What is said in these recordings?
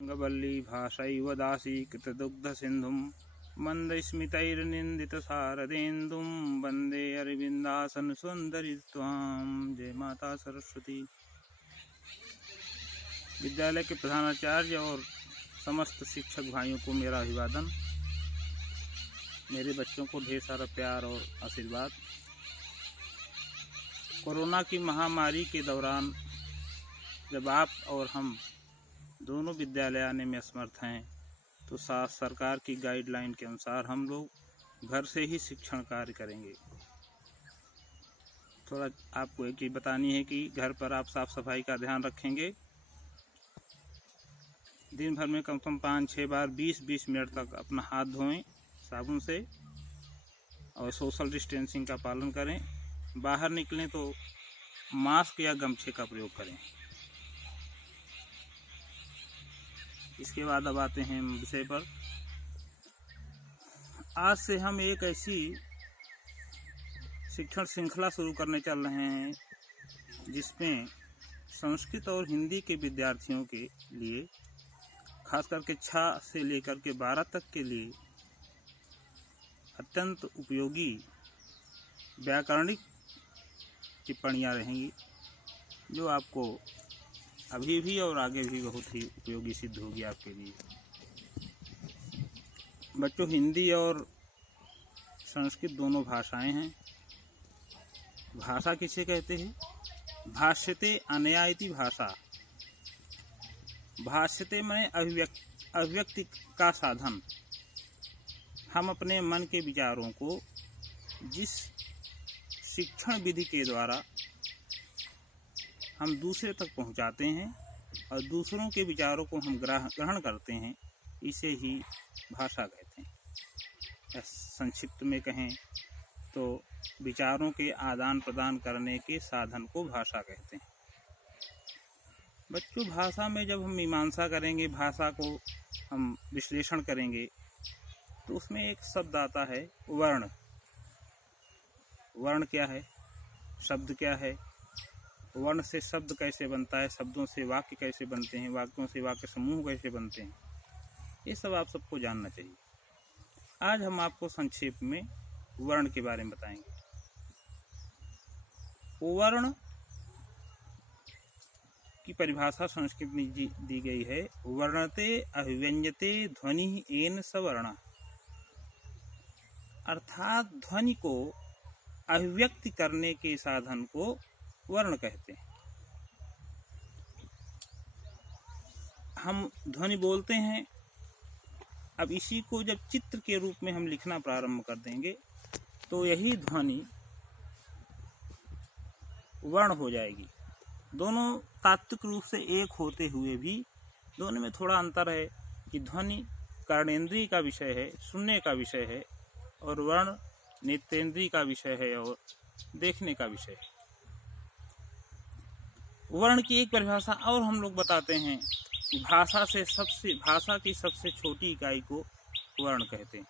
गवल्ली भाषैव दासी कृतदुग्धसिन्धुं मन्दस्मितैर्निन्दितशारदेन्दुं वन्दे अरविन्दासन सुन्दरी त्वां। जय माता सरस्वती। विद्यालय के प्रधानाचार्य और समस्त शिक्षक भाइयों को मेरा अभिवादन। मेरे बच्चों को ढेर सारा प्यार और आशीर्वाद। कोरोना की महामारी के दौरान जब आप और हम दोनों विद्यालय आने में असमर्थ हैं तो सरकार की गाइडलाइन के अनुसार हम लोग घर से ही शिक्षण कार्य करेंगे। थोड़ा आपको एक चीज़ बतानी है कि घर पर आप साफ सफाई का ध्यान रखेंगे। दिन भर में कम से कम 5-6 बार 20-20 मिनट तक अपना हाथ धोएं साबुन से और सोशल डिस्टेंसिंग का पालन करें। बाहर निकलें तो मास्क या गमछे का प्रयोग करें। इसके बाद अब आते हैं विषय पर। आज से हम एक ऐसी शिक्षण श्रृंखला शुरू करने चल रहे हैं जिसमें संस्कृत और हिंदी के विद्यार्थियों के लिए खास करके 6 से लेकर के 12 तक के लिए अत्यंत उपयोगी व्याकरणिक टिप्पणियाँ रहेंगी जो आपको अभी भी और आगे भी बहुत ही उपयोगी सिद्ध होगी आपके लिए। बच्चों, हिंदी और संस्कृत दोनों भाषाएं हैं। भाषा किसे कहते हैं? भाष्यते अनया इति भाषा। भाष्यते में अभिव्यक्ति का साधन। हम अपने मन के विचारों को जिस शिक्षण विधि के द्वारा हम दूसरे तक पहुंचाते हैं और दूसरों के विचारों को हम ग्रहण करते हैं, इसे ही भाषा कहते हैं। संक्षिप्त में कहें तो विचारों के आदान प्रदान करने के साधन को भाषा कहते हैं। बच्चों, भाषा में जब हम मीमांसा करेंगे, भाषा को हम विश्लेषण करेंगे तो उसमें एक शब्द आता है वर्ण। वर्ण क्या है? शब्द क्या है? वर्ण से शब्द कैसे बनता है? शब्दों से वाक्य कैसे बनते हैं? वाक्यों से वाक्य समूह कैसे बनते हैं? ये सब आप सबको जानना चाहिए। आज हम आपको संक्षेप में वर्ण के बारे में बताएंगे। वर्ण की परिभाषा संस्कृत में दी गई है, वर्णते अभिव्यंजते ध्वनि एन सवर्ण। अर्थात ध्वनि को अभिव्यक्ति करने के साधन को वर्ण कहते हैं। हम ध्वनि बोलते हैं। अब इसी को जब चित्र के रूप में हम लिखना प्रारंभ कर देंगे तो यही ध्वनि वर्ण हो जाएगी। दोनों तात्विक रूप से एक होते हुए भी दोनों में थोड़ा अंतर है कि ध्वनि कर्णेंद्रिय का विषय है, सुनने का विषय है, और वर्ण नेत्रेंद्रिय का विषय है और देखने का विषय है। वर्ण की एक परिभाषा और हम लोग बताते हैं कि भाषा की सबसे छोटी इकाई को वर्ण कहते हैं।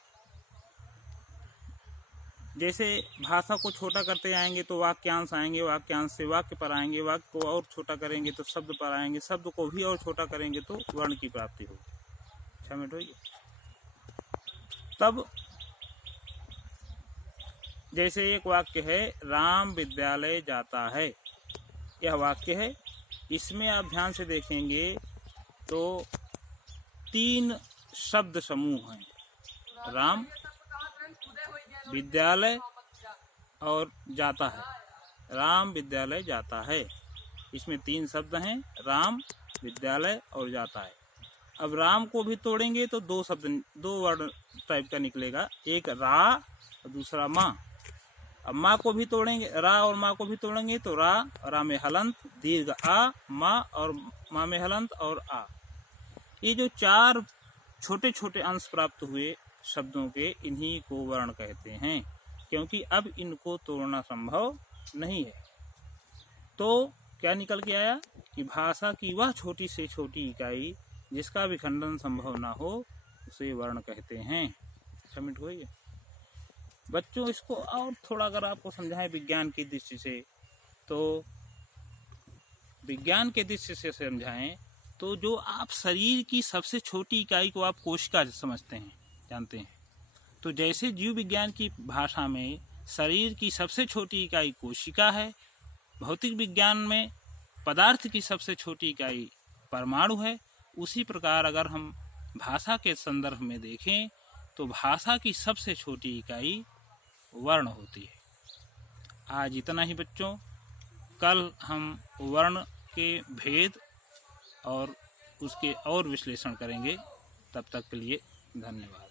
जैसे भाषा को छोटा करते आएंगे तो वाक्यांश आएंगे, वाक्यांश से वाक्य पर आएंगे, वाक्य को और छोटा करेंगे तो शब्द पर आएंगे, शब्द को भी और छोटा करेंगे तो वर्ण की प्राप्ति होगी। 6 मिनट होगी। तब जैसे एक वाक्य है, राम विद्यालय जाता है। यह वाक्य है। इसमें आप ध्यान से देखेंगे तो 3 शब्द समूह हैं, राम, विद्यालय और जाता है। राम विद्यालय जाता है, इसमें 3 शब्द हैं, राम, विद्यालय और जाता है। अब राम को भी तोड़ेंगे तो 2 वर्ड टाइप का निकलेगा, एक रा और दूसरा माँ। अब माँ को भी तोड़ेंगे, रा और माँ को भी तोड़ेंगे तो रा में हलंत, दीर्घ आ, माँ और माँ में हलंत और आ। ये जो 4 छोटे छोटे अंश प्राप्त हुए शब्दों के, इन्हीं को वर्ण कहते हैं, क्योंकि अब इनको तोड़ना संभव नहीं है। तो क्या निकल के आया कि भाषा की वह छोटी से छोटी इकाई जिसका विखंडन संभव ना हो उसे वर्ण कहते हैं। सबमिट हुई है। बच्चों, इसको और थोड़ा अगर आपको समझाएं विज्ञान की दृष्टि से, तो विज्ञान के दृष्टि से समझाएं तो जो आप शरीर की सबसे छोटी इकाई को आप कोशिका समझते हैं, जानते हैं, तो जैसे जीव विज्ञान की भाषा में शरीर की सबसे छोटी इकाई कोशिका है, भौतिक विज्ञान में पदार्थ की सबसे छोटी इकाई परमाणु है, उसी प्रकार अगर हम भाषा के संदर्भ में देखें तो भाषा की सबसे छोटी इकाई वर्ण होती है। आज इतना ही बच्चों, कल हम वर्ण के भेद और उसके और विश्लेषण करेंगे। तब तक के लिए धन्यवाद।